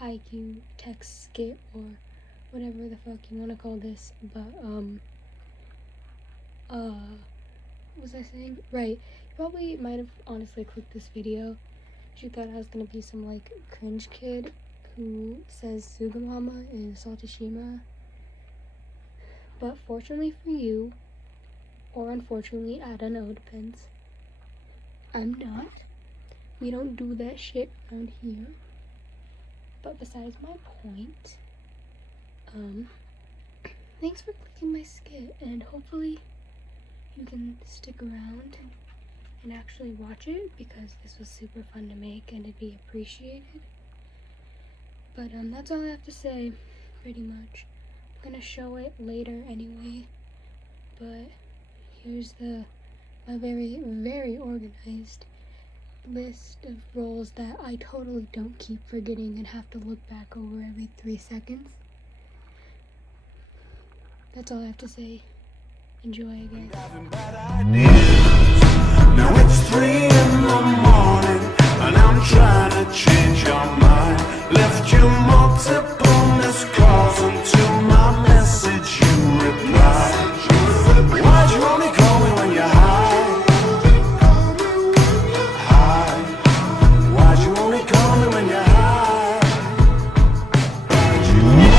haikyu, text skit, or whatever the fuck you want to call this. But what was I saying? Right, you probably might have honestly clicked this video. You thought I was gonna be some like cringe kid who says Sugamama in Tsukishima. But fortunately for you, or unfortunately, I don't know, it depends, I'm not. We don't do that shit around here. But besides my point, thanks for clicking my skit, and hopefully you can stick around and actually watch it, because this was super fun to make and it'd be appreciated. But that's all I have to say, pretty much. I'm gonna show it later anyway, but here's my very, very organized list of roles that I totally don't keep forgetting and have to look back over every 3 seconds. That's all I have to say. Enjoy, guys. Now it's 3 in the morning and I'm trying to change your mind. Left you multiple missed calls, and to my message you replied. Why'd you only call me when you're high? High. Why'd you only call me when you're high? Why'd you only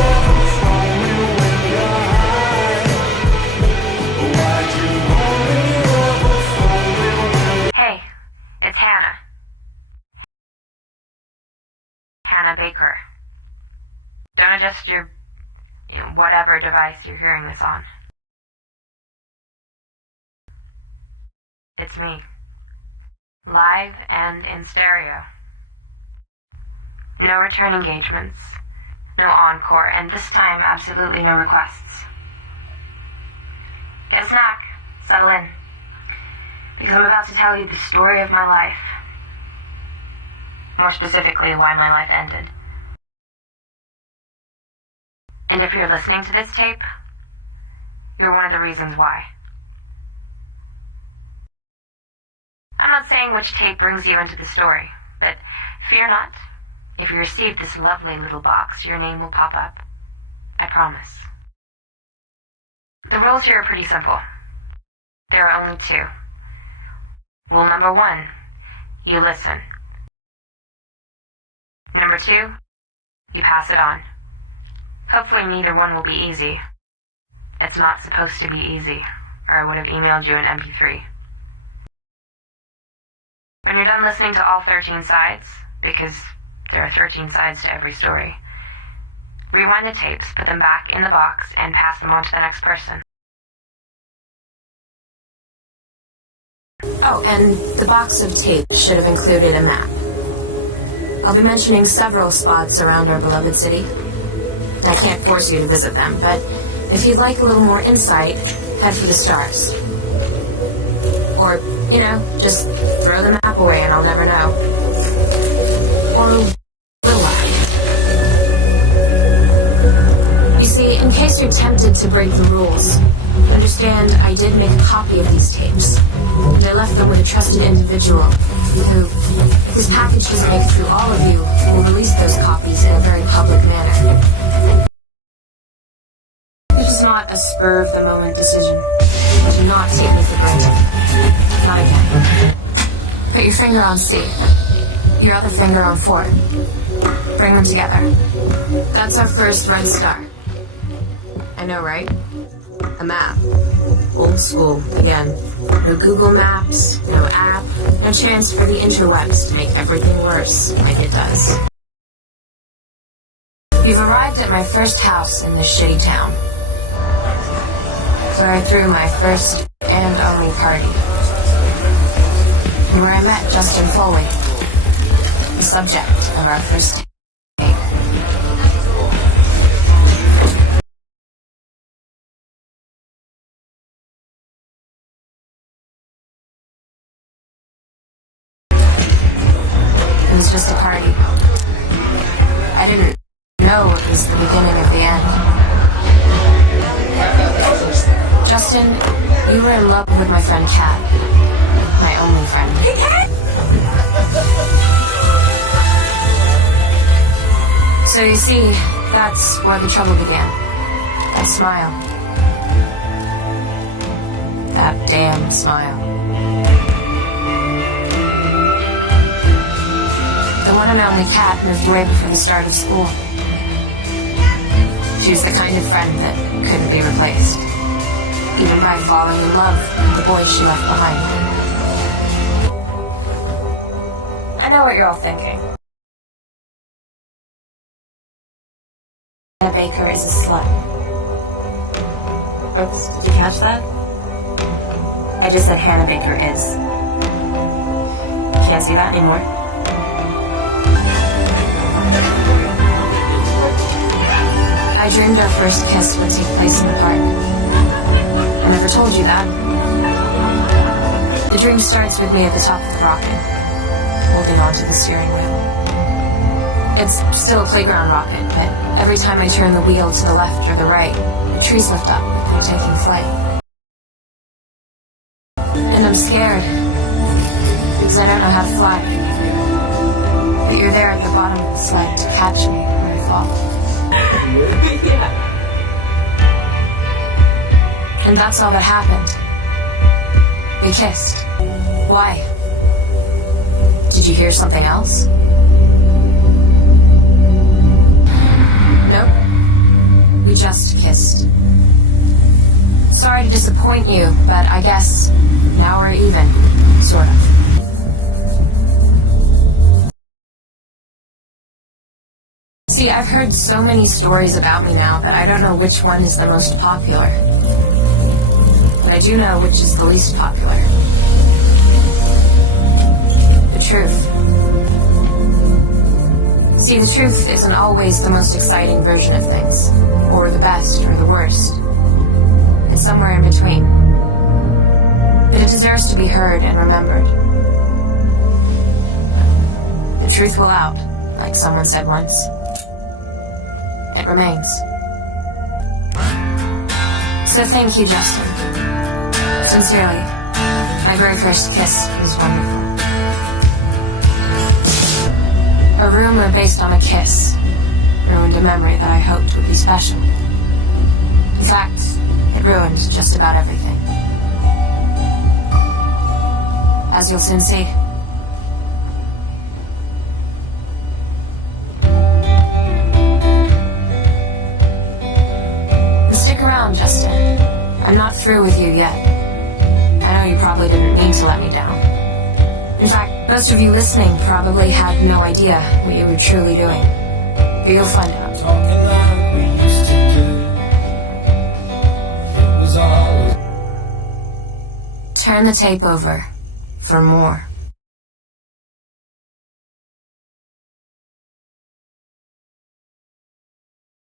ever phone me when you're high? Why'd you only ever phone me when... Hey, it's Hannah. Hannah Baker. Don't adjust your, whatever device you're hearing this on. It's me. Live and in stereo. No return engagements, no encore, and this time absolutely no requests. Get a snack, settle in, because I'm about to tell you the story of my life. More specifically, why my life ended. And if you're listening to this tape, you're one of the reasons why. I'm not saying which tape brings you into the story, but fear not. If you receive this lovely little box, your name will pop up. I promise. The rules here are pretty simple. There are only 2. Rule number 1, you listen. Number 2, you pass it on. Hopefully neither one will be easy. It's not supposed to be easy, or I would have emailed you an MP3. When you're done listening to all 13 sides, because there are 13 sides to every story, rewind the tapes, put them back in the box, and pass them on to the next person. Oh, and the box of tape should have included a map. I'll be mentioning several spots around our beloved city. I can't force you to visit them, but if you'd like a little more insight, head for the stars. Or, just throw the map away and I'll never know. Or will I? You see, in case you're tempted to break the rules, understand I did make a copy of these tapes, and I left them with a trusted individual who, if this package doesn't make it through all of you, will release those copies in a very public manner. This is not a spur-of-the-moment decision. Do not take me for granted. Not again. Put your finger on C. Your other finger on 4. Bring them together. That's our first red star. I know, right? A map. Old school, again. No Google Maps, no app, no chance for the interwebs to make everything worse, like it does. You've arrived at my first house in this shitty town, where I threw my first and only party, and where I met Justin Foley, the subject of our first date. It was just a party. I didn't know it was the beginning of the end. Justin, you were in love with my friend Kat. My only friend. So you see, that's where the trouble began. That smile. That damn smile. The one and only Kat moved away before the start of school. She was the kind of friend that couldn't be replaced, even by falling in love with the boys she left behind. I know what you're all thinking. Hannah Baker is a slut. Oops, did you catch that? I just said Hannah Baker is. Can't see that anymore. I dreamed our first kiss would take place in the park. I never told you that. The dream starts with me at the top of the rocket, holding onto the steering wheel. It's still a playground rocket, but every time I turn the wheel to the left or the right, the trees lift up like they're taking flight. And I'm scared, because I don't know how to fly. But you're there at the bottom of the sled to catch me when I fall. And that's all that happened. We kissed. Why? Did you hear something else? Nope. We just kissed. Sorry to disappoint you, but I guess now we're even, sort of. See, I've heard so many stories about me now that I don't know which one is the most popular. But I do know which is the least popular. The truth. See, the truth isn't always the most exciting version of things, or the best, or the worst. It's somewhere in between. But it deserves to be heard and remembered. The truth will out, like someone said once. It remains. So thank you, Justin. Sincerely, my very first kiss was wonderful. A rumor based on a kiss ruined a memory that I hoped would be special. In fact, it ruined just about everything. As you'll soon see. Stick around, Justin. I'm not through with you yet. I know you probably didn't mean to let me down. In fact, most of you listening probably had no idea what you were truly doing. But you'll find out. Talking like we used to do. It was always Turn the tape over for more.